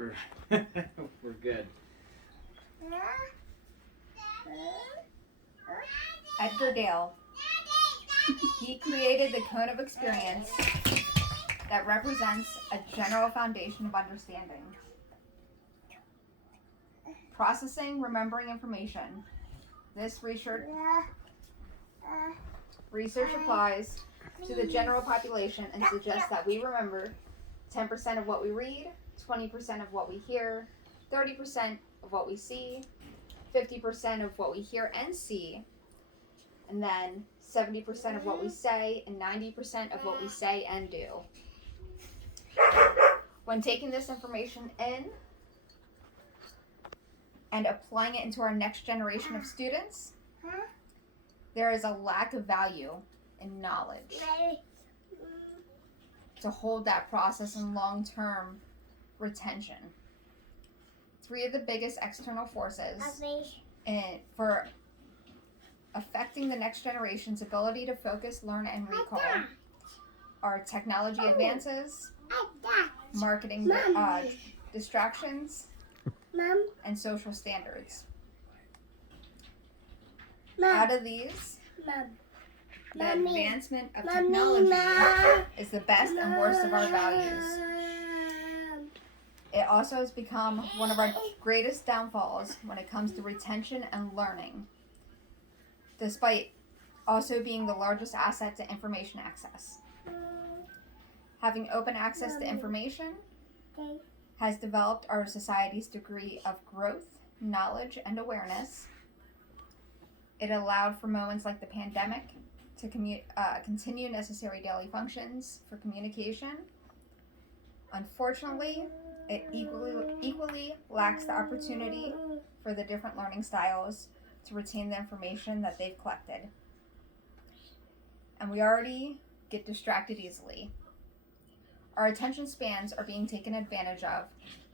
We're good. Edgar Dale. He created the cone of experience that represents a general foundation of understanding. Processing, remembering information. This research applies to the general population and suggests that we remember 10% of what we read, 20% of what we hear, 30% of what we see, 50% of what we hear and see, and then 70% of what we say and 90% of what we say and do. When taking this information in and applying it into our next generation of students, there is a lack of value in knowledge to hold that process in long-term retention. 3 of the biggest external forces for affecting the next generation's ability to focus, learn, and recall are technology advances, marketing distractions, and social standards. Out of these, the advancement of technology is the best and worst of our values. It also has become one of our greatest downfalls when it comes to retention and learning, despite also being the largest asset to information access. Having open access to information has developed our society's degree of growth, knowledge, and awareness. It allowed for moments like the pandemic to continue necessary daily functions for communication. Unfortunately, it equally lacks the opportunity for the different learning styles to retain the information that they've collected. And we already get distracted easily. Our attention spans are being taken advantage of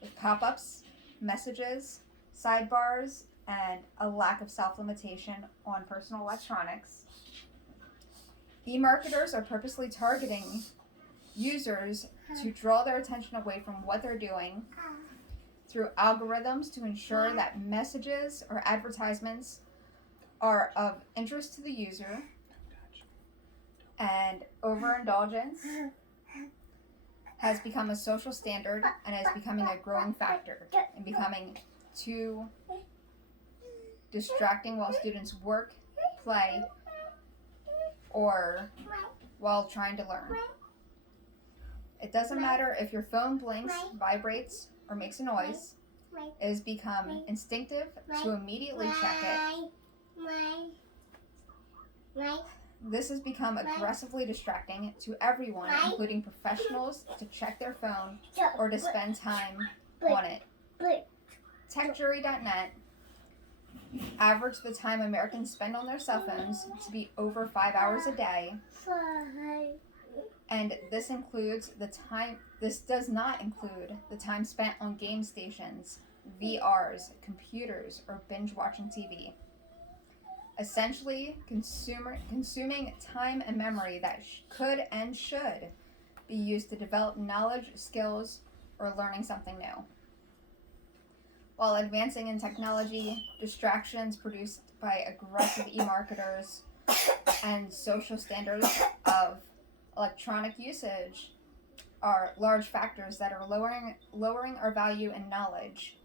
with pop-ups, messages, sidebars, and a lack of self-limitation on personal electronics. E-marketers are purposely targeting users to draw their attention away from what they're doing through algorithms to ensure that messages or advertisements are of interest to the user, and overindulgence has become a social standard and is becoming a growing factor and becoming too distracting while students work, play, or while trying to learn. It doesn't matter if your phone blinks, vibrates, or makes a noise. It has become instinctive to immediately check it. This has become aggressively distracting to everyone, including professionals, to check their phone or to spend time on it. TechJury.net averaged the time Americans spend on their cell phones to be over 5 hours a day. And this does not include the time spent on game stations, VRs, computers, or binge watching TV. Essentially, consuming time and memory that could and should be used to develop knowledge, skills, or learning something new. While advancing in technology, distractions produced by aggressive e-marketers and social standards of electronic usage are large factors that are lowering our value in knowledge.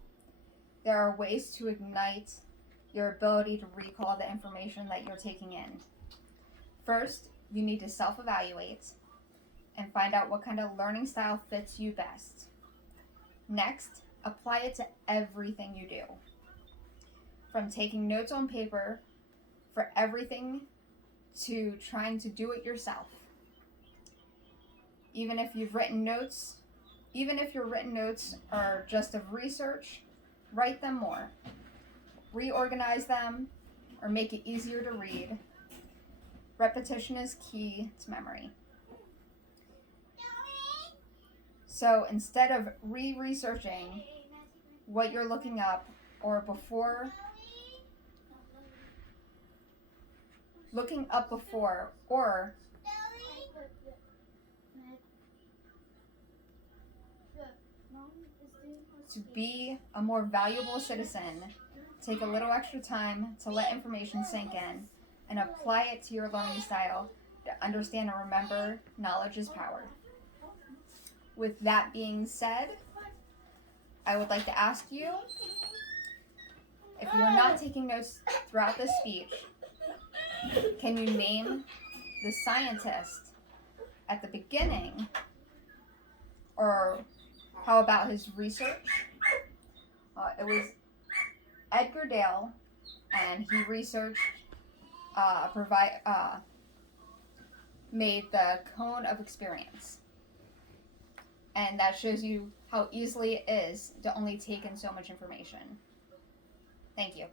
There are ways to ignite your ability to recall the information that you're taking in. First, you need to self-evaluate and find out what kind of learning style fits you best. Next, apply it to everything you do. From taking notes on paper for everything to trying to do it yourself. Even if your written notes are just of research, write them more. Reorganize them or make it easier to read. Repetition is key to memory. So instead of researching what you're looking up or looking up before or To be a more valuable citizen, take a little extra time to let information sink in and apply it to your learning style to understand and remember knowledge is power. With that being said, I would like to ask you, if you are not taking notes throughout this speech, can you name the scientist at the beginning, or how about his research? It was Edgar Dale, and he researched, made the cone of experience. And that shows you how easily it is to only take in so much information. Thank you.